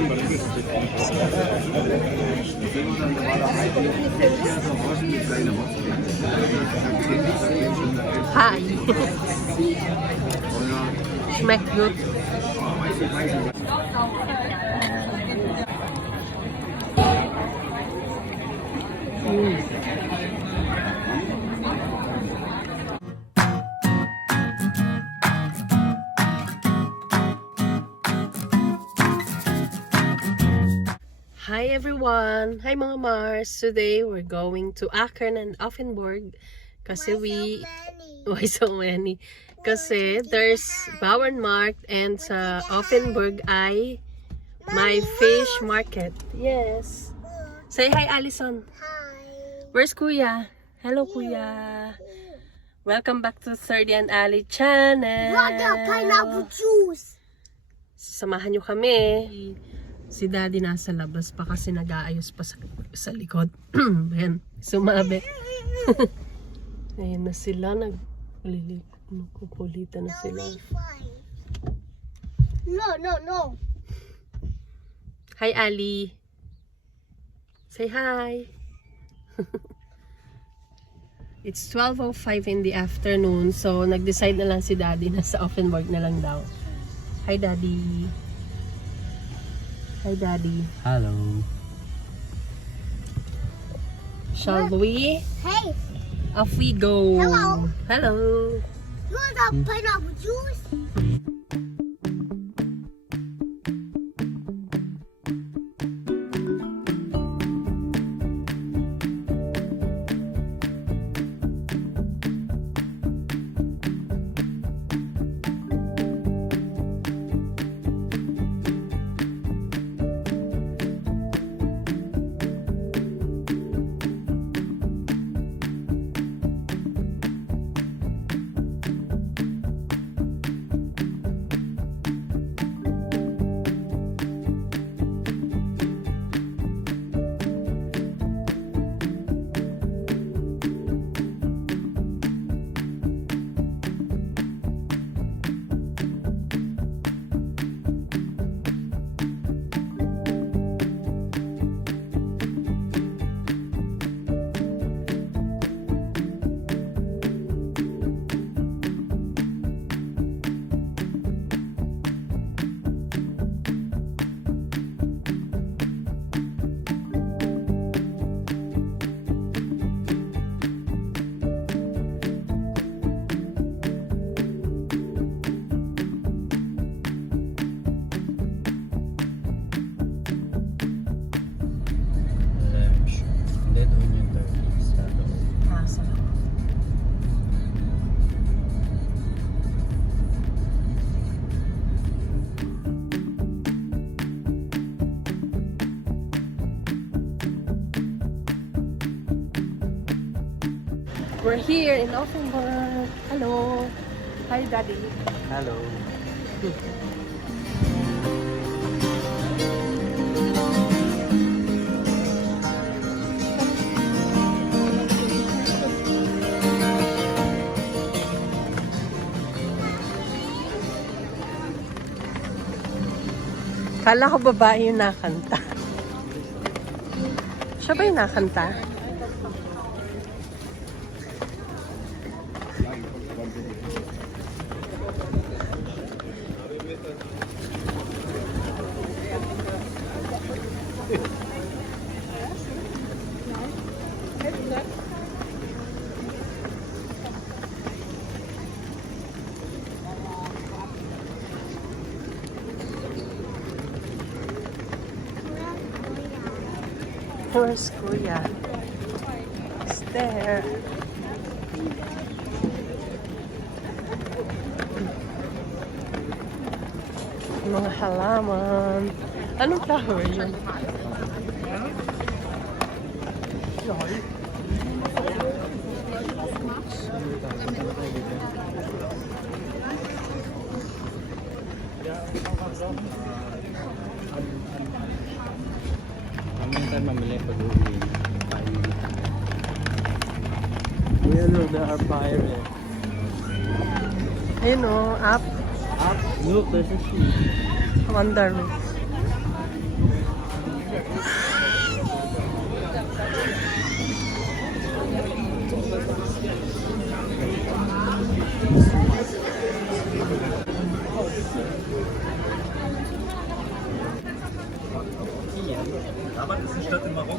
Hi. Schmeckt gut. Hi everyone! Hi mga Mars! Today we're going to Aachen and Offenburg kasi why so many? Kasi there's FISCHMARKT and sa Offenburg ay may fish market. Yes! Say hi, Allison! Hi! Where's Kuya? Hello Kuya! Welcome back to Thirdy&Alli channel! Pineapple juice! Samahan nyo kami. Si Daddy nasa labas pa kasi nag-aayos pa sa likod. Ayan, sumabi. Ayan na sila, nagkukulitan na sila. No. Hi, Ali. Say hi. It's 12:05 in the afternoon, so nag-decide na lang si Daddy na sa Offenburg na lang daw. Hi, Daddy. Hi, Daddy. Hello. Shall we? Hey! Off we go. Hello. Hello. You want that pineapple juice? We're here in Offenburg. Hello. Hi, Daddy. Hello. Kala ko babae yung nakanta. Siya ba yung nakanta? Where's Kuya? It's there. Mga halaman. Anong flower yun? Mamili pag-uwi. Kuya, look, there are pirates. Ayun o, up. Up, look, there's a sheep. Wonder me. Rabat ist eine Stadt in Marokko.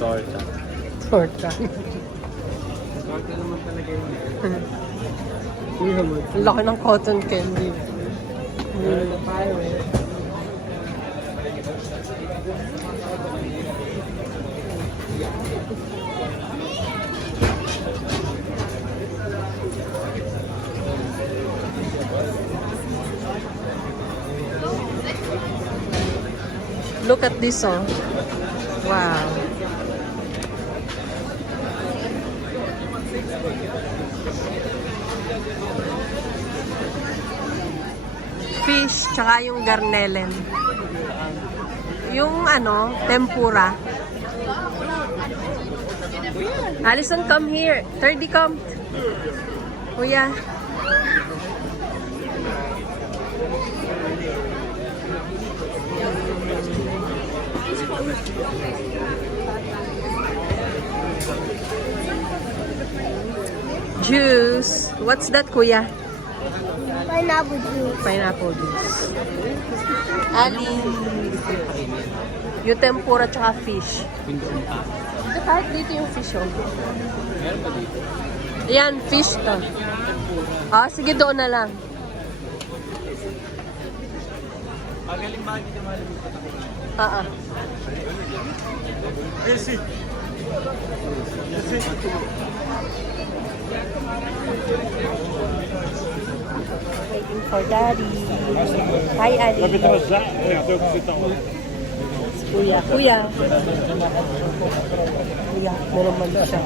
Torta. Torta. Torta naman talaga yun. Ang laki ng cotton candy. The pirate. Look at this, oh. Wow. Fish, tsaka yung garnelen. Yung ano, tempura. Allison, come here. Thirdy, come. Kuya. Juice. What's that, kuya? Pineapple juice. Pineapple juice. Ali. Yung tempura tsaka fish. Pindoon pa. Kahit dito yung fish, oh. Meron pa dito. Yan, fish to. Ah, sige, doon na lang. Pagaling ba dito malamig? Ah. Merci. Waiting for daddy. Hi, Ali. Kuya. Kuya, meron man siya.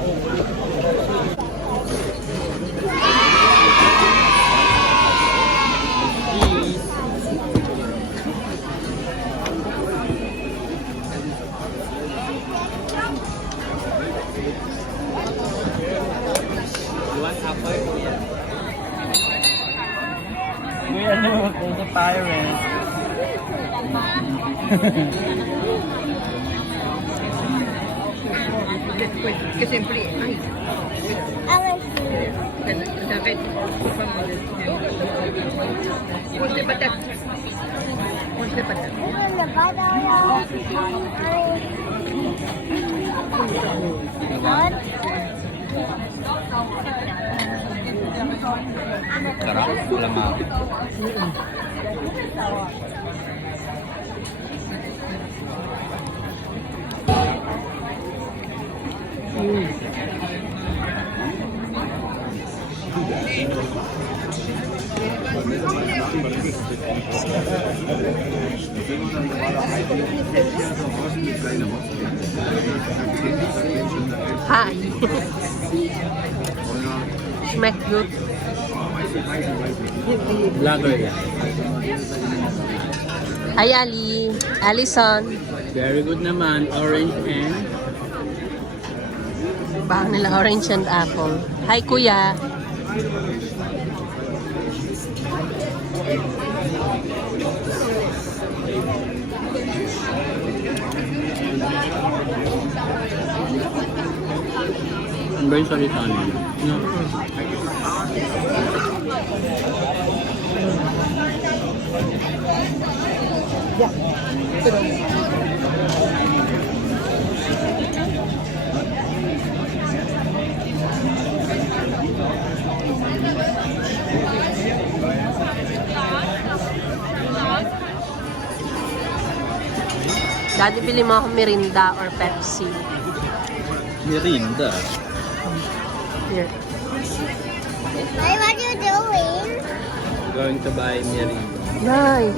Kuya, no, there's a pirate. I like food. Sarap, walang ako. Hi. Schmeckt gut. Vlogger yan. Hi, Ali. Allison. Very good naman. Orange and... Baka nila orange and apple. Hi, kuya. Ang ba yung salita niya? No. Daddy, bili mo ako Mirinda or Pepsi. Mirinda. Here. Hey, what are you doing? Going to buy Mirinda. Nay.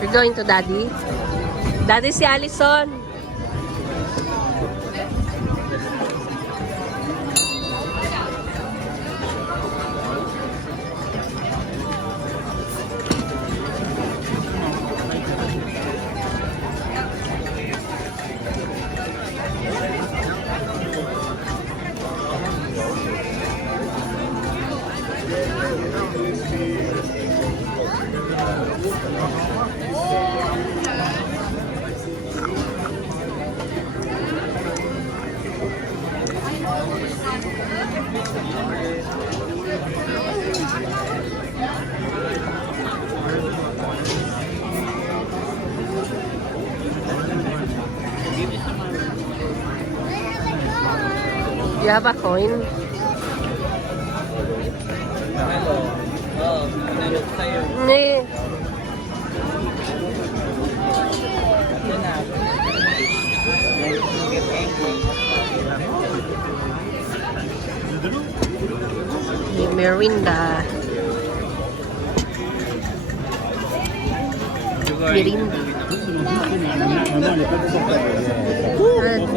You're going to Daddy? Daddy, si Allison. You have a coin? Hello. Oh, nalok sa'yo. Eh. Ito na. Get angry. Merinda. Merinda.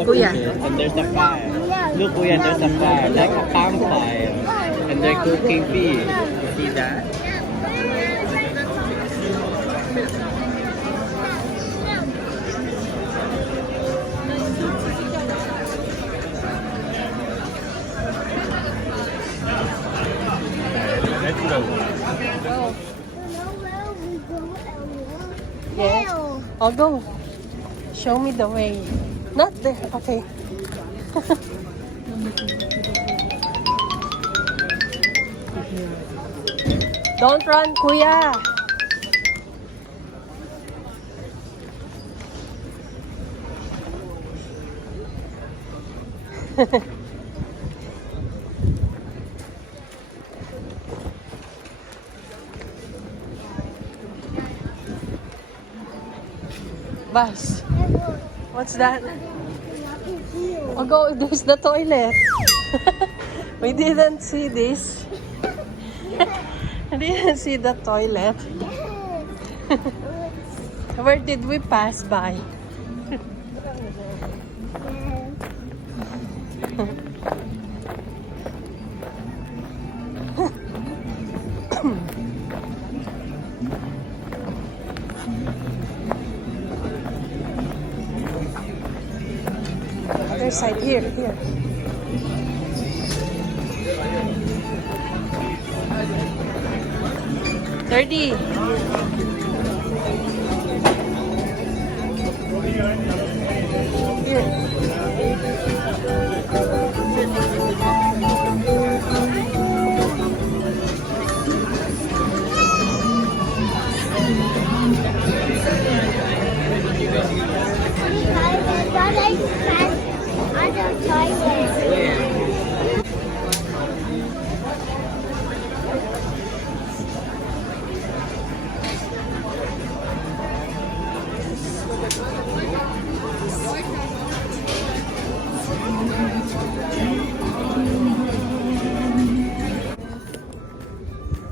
Kuya. And there's a fire. Look, Kuya, there's a fire. Like a campfire. And they're cooking fish. You see that? Let's go. Yes. I'll go. Show me the way. Not there. Okay. Don't run, Kuya. Bus. What's that? Oh, go. There's the toilet. We didn't see this. We didn't see the toilet. Where did we pass by? Other side, here. Thirdy. Here.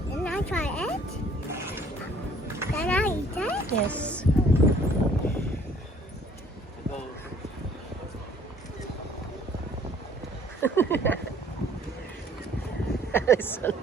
Can I try it? Can I eat it? Yes. Alison.